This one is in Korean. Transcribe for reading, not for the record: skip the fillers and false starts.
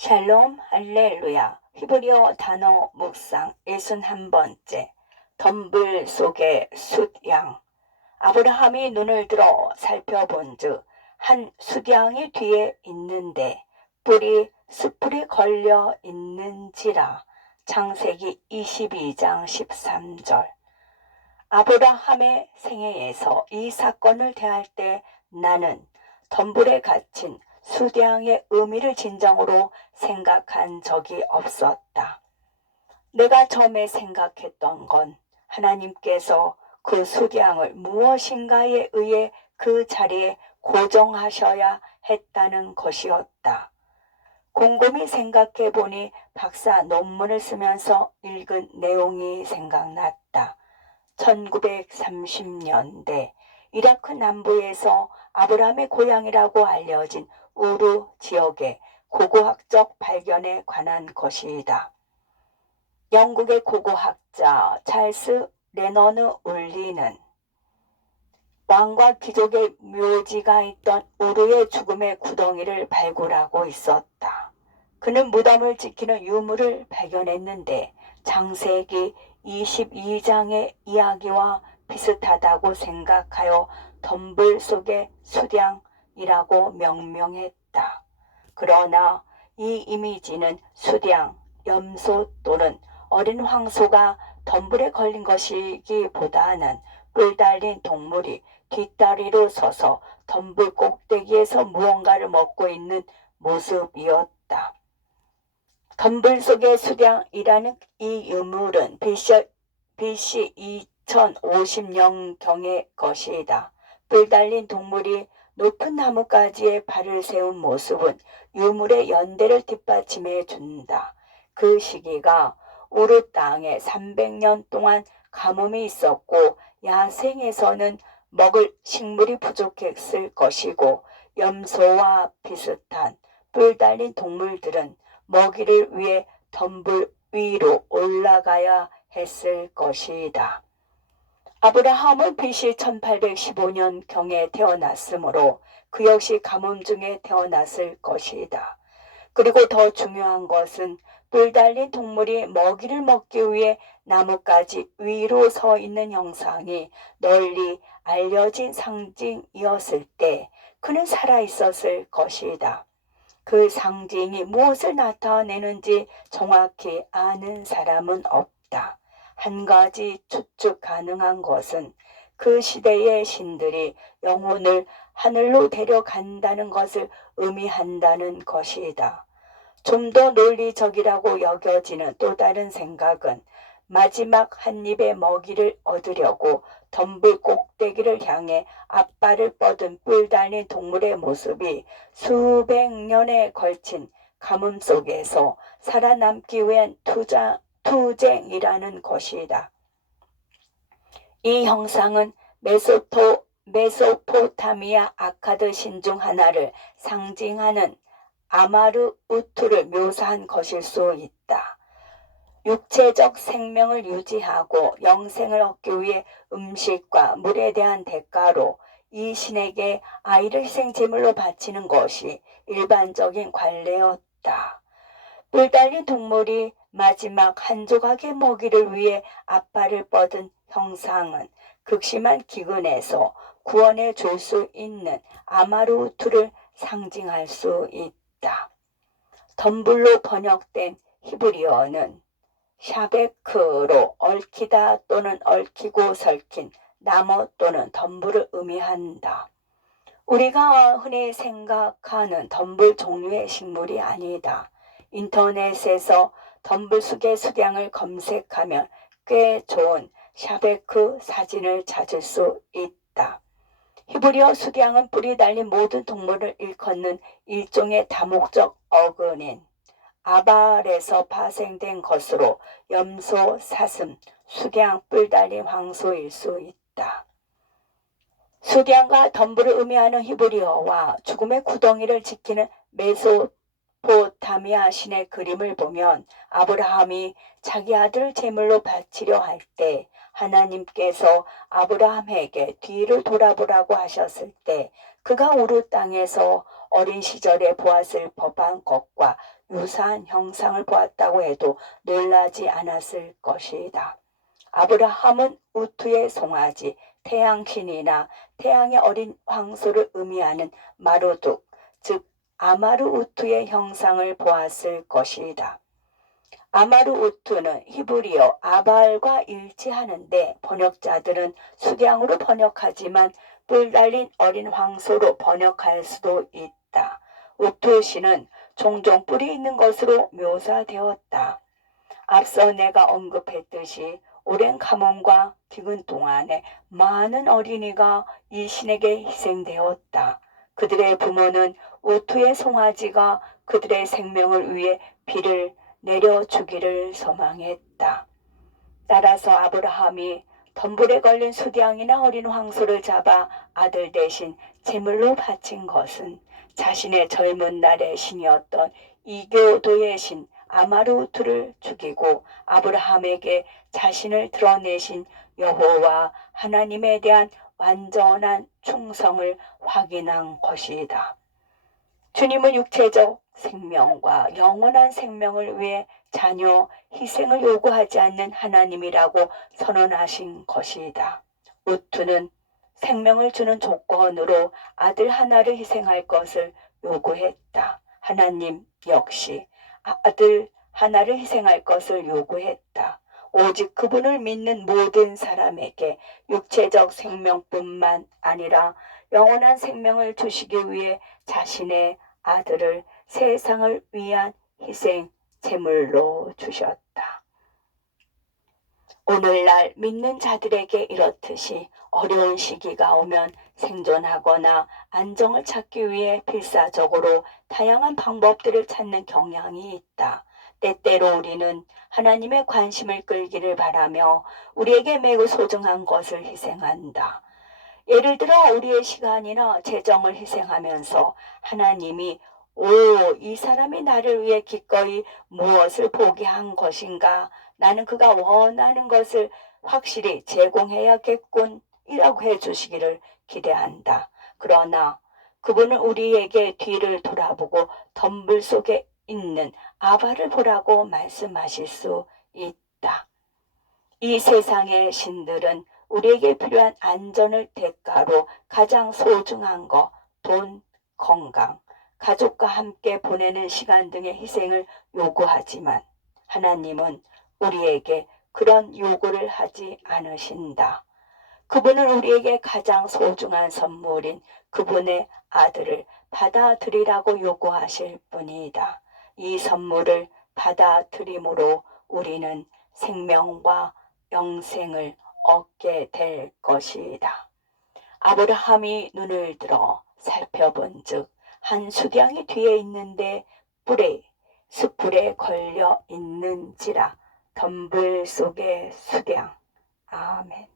샬롬 할렐루야. 히브리어 단어 묵상 61번째. 덤불 속의 숫양. 아브라함이 눈을 들어 살펴본즉 한 숫양이 뒤에 있는데 뿔이 숯불이 걸려 있는지라. 창세기 22장 13절. 아브라함의 생애에서 이 사건을 대할 때 나는 덤불에 갇힌 숫양의 의미를 진정으로 생각한 적이 없었다. 내가 처음에 생각했던 건 하나님께서 그 숫양을 무엇인가에 의해 그 자리에 고정하셔야 했다는 것이었다. 곰곰이 생각해 보니 박사 논문을 쓰면서 읽은 내용이 생각났다. 1930년대 이라크 남부에서 아브라함의 고향이라고 알려진 우르 지역의 고고학적 발견에 관한 것이다. 영국의 고고학자 찰스 레너드 울리는 왕과 귀족의 묘지가 있던 우르의 죽음의 구덩이를 발굴하고 있었다. 그는 무덤을 지키는 유물을 발견했는데 창세기 22장의 이야기와 비슷하다고 생각하여 덤불 속의 숫양이라고 명명했다. 그러나 이 이미지는 숫양, 염소 또는 어린 황소가 덤불에 걸린 것이기보다는 뿔 달린 동물이 뒷다리로 서서 덤불 꼭대기에서 무언가를 먹고 있는 모습이었다. 덤불 속의 숫양이라는 이 유물은 BC 2050년경의 것이다. 뿔 달린 동물이 높은 나뭇가지에 발을 세운 모습은 유물의 연대를 뒷받침해 준다. 그 시기가 우르 땅에 300년 동안 가뭄이 있었고 야생에서는 먹을 식물이 부족했을 것이고 염소와 비슷한 뿔 달린 동물들은 먹이를 위해 덤불 위로 올라가야 했을 것이다. 아브라함은 BC 1815년경에 태어났으므로 그 역시 가뭄 중에 태어났을 것이다. 그리고 더 중요한 것은 뿔 달린 동물이 먹이를 먹기 위해 나뭇가지 위로 서 있는 형상이 널리 알려진 상징이었을 때 그는 살아있었을 것이다. 그 상징이 무엇을 나타내는지 정확히 아는 사람은 없다. 한 가지 추측 가능한 것은 그 시대의 신들이 영혼을 하늘로 데려간다는 것을 의미한다는 것이다. 좀 더 논리적이라고 여겨지는 또 다른 생각은 마지막 한 입의 먹이를 얻으려고 덤불 꼭대기를 향해 앞발을 뻗은 뿔 달린 동물의 모습이 수백 년에 걸친 가뭄 속에서 살아남기 위한 투쟁이라는 것이다. 이 형상은 메소포타미아 아카드 신 중 하나를 상징하는 아마르우투를 묘사한 것일 수 있다. 육체적 생명을 유지하고 영생을 얻기 위해 음식과 물에 대한 대가로 이 신에게 아이를 희생제물로 바치는 것이 일반적인 관례였다. 뿔 달린 동물이 마지막 한 조각의 먹이를 위해 앞발을 뻗은 형상은 극심한 기근에서 구원해 줄 수 있는 아마르우투를 상징할 수 있다. 덤불로 번역된 히브리어는 샤베크로 얽히다 또는 얽히고 설킨 나무 또는 덤불을 의미한다. 우리가 흔히 생각하는 덤불 종류의 식물이 아니다. 인터넷에서 덤불 속의 숫양을 검색하면 꽤 좋은 샤베크 사진을 찾을 수 있다. 히브리어 숫양은 뿔이 달린 모든 동물을 일컫는 일종의 다목적 어근인 아발에서 파생된 것으로 염소, 사슴, 숫양, 뿔 달린 황소일 수 있다. 숫양과 덤불을 의미하는 히브리어와 죽음의 구덩이를 지키는 메소포타미아 신의 그림을 보면 아브라함이 자기 아들을 제물로 바치려 할 때 하나님께서 아브라함에게 뒤를 돌아보라고 하셨을 때 그가 우르 땅에서 어린 시절에 보았을 법한 것과 유사한 형상을 보았다고 해도 놀라지 않았을 것이다. 아브라함은 우투의 송아지, 태양신이나 태양의 어린 황소를 의미하는 마루둑, 즉 아마르 우투의 형상을 보았을 것이다. 아마르 우투는 히브리어 아발과 일치하는데 번역자들은 수량으로 번역하지만 뿔 달린 어린 황소로 번역할 수도 있다. 우투시는 종종 뿔이 있는 것으로 묘사되었다. 앞서 내가 언급했듯이 오랜 가뭄과 기근 동안에 많은 어린이가 이 신에게 희생되었다. 그들의 부모는 우투의 송아지가 그들의 생명을 위해 비를 내려주기를 소망했다. 따라서 아브라함이 덤불에 걸린 수량이나 어린 황소를 잡아 아들 대신 제물로 바친 것은 자신의 젊은 날의 신이었던 이교도의 신 아마르우트를 죽이고 아브라함에게 자신을 드러내신 여호와 하나님에 대한 완전한 충성을 확인한 것이다. 주님은 육체적 생명과 영원한 생명을 위해 자녀 희생을 요구하지 않는 하나님이라고 선언하신 것이다. 우투는 생명을 주는 조건으로 아들 하나를 희생할 것을 요구했다. 하나님 역시 아들 하나를 희생할 것을 요구했다. 오직 그분을 믿는 모든 사람에게 육체적 생명뿐만 아니라 영원한 생명을 주시기 위해 자신의 아들을 세상을 위한 희생 제물로 주셨다. 오늘날 믿는 자들에게 이렇듯이 어려운 시기가 오면 생존하거나 안정을 찾기 위해 필사적으로 다양한 방법들을 찾는 경향이 있다. 때때로 우리는 하나님의 관심을 끌기를 바라며 우리에게 매우 소중한 것을 희생한다. 예를 들어 우리의 시간이나 재정을 희생하면서 하나님이 이 사람이 나를 위해 기꺼이 무엇을 포기한 것인가? 나는 그가 원하는 것을 확실히 제공해야겠군 이라고 해주시기를 기대한다. 그러나 그분은 우리에게 뒤를 돌아보고 덤불 속에 있는 아바를 보라고 말씀하실 수 있다. 이 세상의 신들은 우리에게 필요한 안전을 대가로 가장 소중한 것, 돈, 건강, 가족과 함께 보내는 시간 등의 희생을 요구하지만 하나님은 우리에게 그런 요구를 하지 않으신다. 그분은 우리에게 가장 소중한 선물인 그분의 아들을 받아들이라고 요구하실 뿐이다. 이 선물을 받아들임으로 우리는 생명과 영생을 얻게 될 것이다. 아브라함이 눈을 들어 살펴본 즉 한 수량이 뒤에 있는데 숯불에 걸려 있는지라 덤불 속의 수량. 아멘.